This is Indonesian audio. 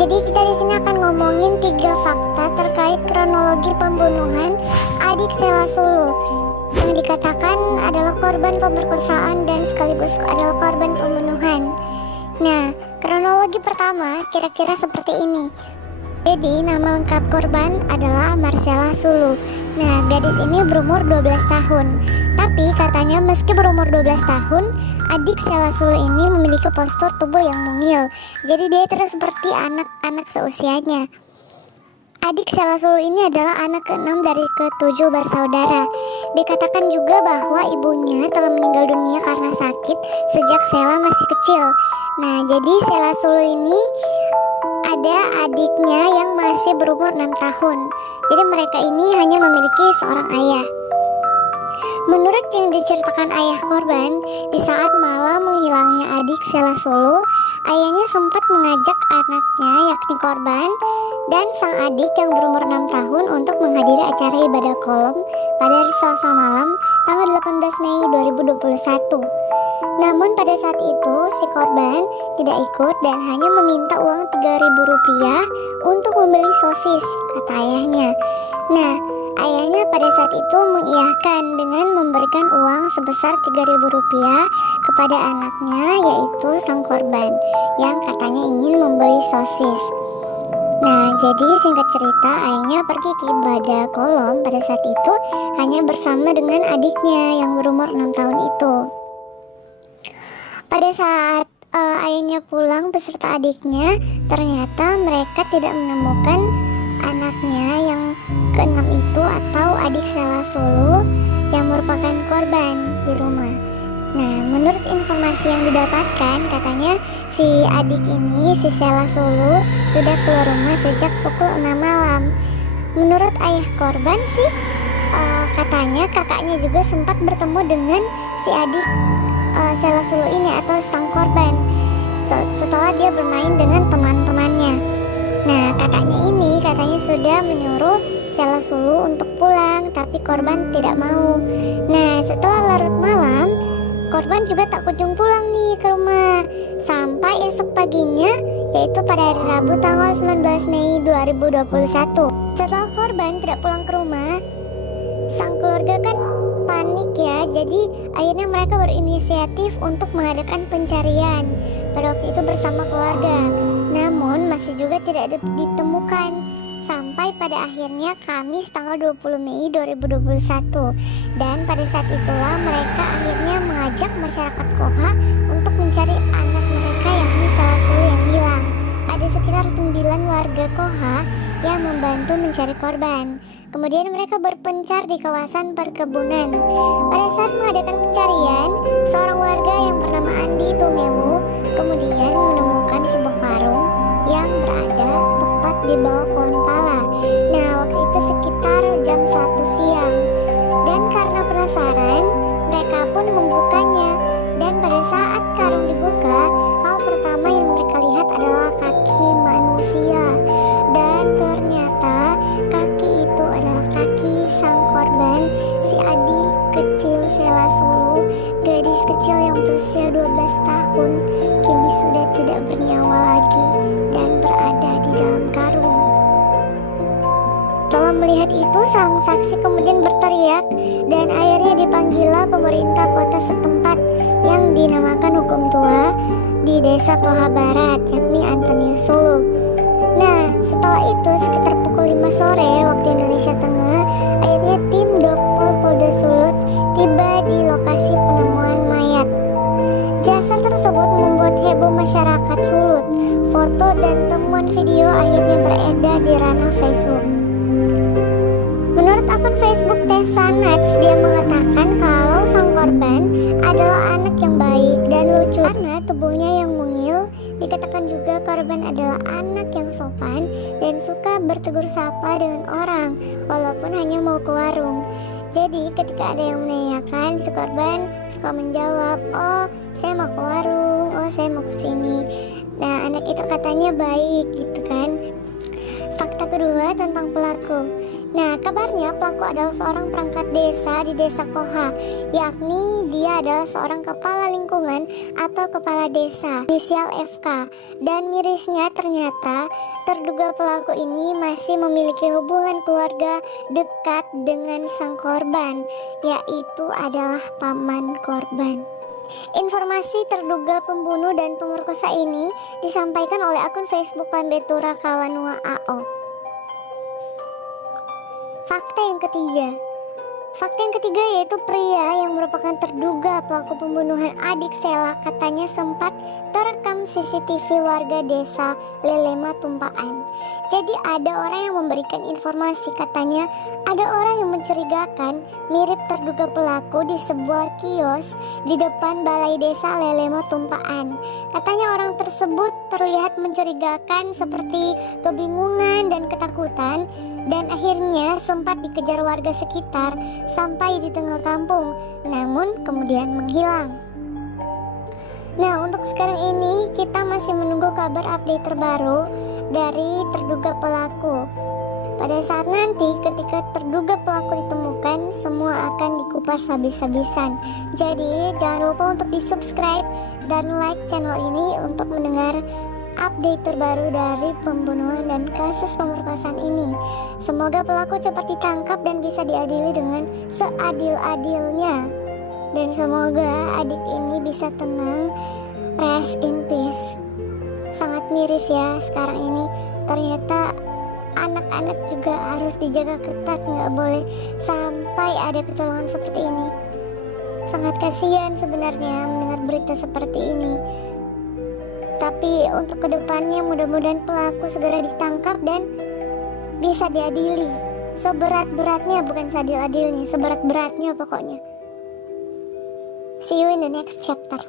Jadi kita di sini akan ngomongin 3 fakta terkait kronologi pembunuhan adik Sheila Suluh yang dikatakan adalah korban pemerkosaan dan sekaligus adalah korban pembunuhan. Nah, kronologi pertama kira-kira seperti ini. Jadi nama lengkap korban adalah Marcella Suluh. Nah, gadis ini berumur 12 tahun. Tapi katanya meski berumur 12 tahun, adik Sheila Suluh ini memiliki postur tubuh yang mungil. Jadi dia terus seperti anak-anak seusianya. Adik Sheila Suluh ini adalah anak ke-6 dari ke-7 bersaudara. Dikatakan juga bahwa ibunya telah meninggal dunia karena sakit sejak Sheila masih kecil. Nah, jadi Sheila Suluh ini ada adiknya yang masih berumur 6 tahun. Jadi mereka ini hanya memiliki seorang ayah. Menurut yang diceritakan ayah korban, di saat malam menghilangnya adik Sheila Suluh, ayahnya sempat mengajak anaknya yakni korban dan sang adik yang berumur 6 tahun untuk menghadiri acara ibadah kolom pada hari Selasa malam tanggal 18 Mei 2021. Namun pada saat itu si korban tidak ikut dan hanya meminta uang Rp3.000 untuk membeli sosis, kata ayahnya. Nah, ayahnya pada saat itu mengiyakan dengan memberikan uang sebesar Rp3.000 kepada anaknya, yaitu sang korban yang katanya ingin membeli sosis. Nah, jadi singkat cerita, ayahnya pergi ke ibadah kolom pada saat itu hanya bersama dengan adiknya yang berumur 6 tahun itu. Pada saat ayahnya pulang beserta adiknya, ternyata mereka tidak menemukan anaknya yang ke-6 itu atau adik Sheila Suluh yang merupakan korban di rumah. Nah, menurut informasi yang didapatkan, katanya si adik ini, si Sheila Suluh, sudah keluar rumah sejak pukul 6 malam. Menurut ayah korban sih, katanya kakaknya juga sempat bertemu dengan si adik Sheila Suluh ini atau sang korban setelah dia bermain dengan teman-temannya. Nah, kakaknya ini katanya sudah menyuruh Sheila Suluh untuk pulang, tapi korban tidak mau. Nah, setelah larut malam, korban juga tak kunjung pulang nih ke rumah sampai esok paginya, yaitu pada hari Rabu tanggal 19 Mei 2021. Setelah korban tidak pulang ke rumah, sang keluarga kan panik ya, jadi akhirnya mereka berinisiatif untuk mengadakan pencarian pada waktu itu bersama keluarga. Namun masih juga tidak ditemukan sampai pada akhirnya Kamis tanggal 20 Mei 2021. Dan pada saat itulah mereka akhirnya mengajak masyarakat Koha untuk mencari anak mereka yakni Sheila Suluh yang hilang. Ada sekitar 9 warga Koha yang membantu mencari korban. Kemudian mereka berpencar di kawasan perkebunan. Pada saat mengadakan pencarian, seorang warga yang bernama Andi Tumewu kemudian menemukan sebuah karung yang berada tepat di bawah pohon pala. Nah, waktu itu sekitar jam 1 siang. Dan karena penasaran, mereka pun membukanya. Dan pada saat karung dibuka, hal pertama yang mereka lihat adalah kaki manusia. Dan ternyata kaki itu adalah kaki sang korban, si adik kecil Sheila Suluh, gadis kecil yang berusia 12 tahun, kini sudah tidak bernyawa lagi dan berada di dalam karung. Setelah melihat itu, sang saksi kemudian berteriak dan akhirnya dipanggillah pemerintah kota setempat yang dinamakan Hukum Tua di desa Koha Barat, yakni Antonius Suluh. Nah, setelah itu sekitar pukul 5 sore waktu Indonesia Tengah, akhirnya tim Dokpol Polda Sulut tiba di lokasi penemuan mayat. Jasad tersebut membuat heboh masyarakat Sulut. Foto dan temuan video akhirnya beredar di ranah Facebook. Menurut akun Facebook Tessa Nats, dia mengatakan kalau sang korban adalah anak yang baik dan lucu karena tubuhnya yang mungil. Dikatakan juga korban adalah anak yang sopan dan suka bertegur sapa dengan orang walaupun hanya mau ke warung. Jadi ketika ada yang menanyakan, si korban suka menjawab, "Oh, saya mau ke warung, oh saya mau ke sini." Nah, anak itu katanya baik gitu kan. Fakta kedua tentang pelaku. Nah, kabarnya pelaku adalah seorang perangkat desa di desa Koha, yakni dia adalah seorang kepala lingkungan atau kepala desa, inisial FK. Dan mirisnya ternyata terduga pelaku ini masih memiliki hubungan keluarga dekat dengan sang korban, yaitu adalah paman korban. Informasi terduga pembunuh dan pemerkosa ini disampaikan oleh akun Facebook Lambetura Kawanua AO. Fakta yang ketiga yaitu pria yang merupakan terduga pelaku pembunuhan adik Sela katanya sempat terekam CCTV warga desa Lelema Tumpaan. Jadi ada orang yang memberikan informasi, katanya ada orang yang mencurigakan mirip terduga pelaku di sebuah kios di depan balai desa Lelema Tumpaan. Katanya orang tersebut terlihat mencurigakan, seperti kebingungan dan ketakutan, dan akhirnya sempat dikejar warga sekitar sampai di tengah kampung, namun kemudian menghilang. Nah, untuk sekarang ini kita masih menunggu kabar update terbaru dari terduga pelaku. Pada saat nanti ketika terduga pelaku ditemukan, semua akan dikupas habis-habisan. Jadi jangan lupa untuk di subscribe dan like channel ini untuk mendengar update terbaru dari pembunuhan dan kasus pemerkosaan ini. Semoga pelaku cepat ditangkap dan bisa diadili dengan seadil-adilnya. Dan semoga adik ini bisa tenang, rest in peace. Sangat miris ya sekarang ini. Ternyata anak-anak juga harus dijaga ketat, nggak boleh sampai ada kecolongan seperti ini. Sangat kasihan sebenarnya mendengar berita seperti ini. Tapi untuk kedepannya mudah-mudahan pelaku segera ditangkap dan bisa diadili seberat-beratnya, bukan seadil-adilnya, seberat-beratnya pokoknya. See you in the next chapter.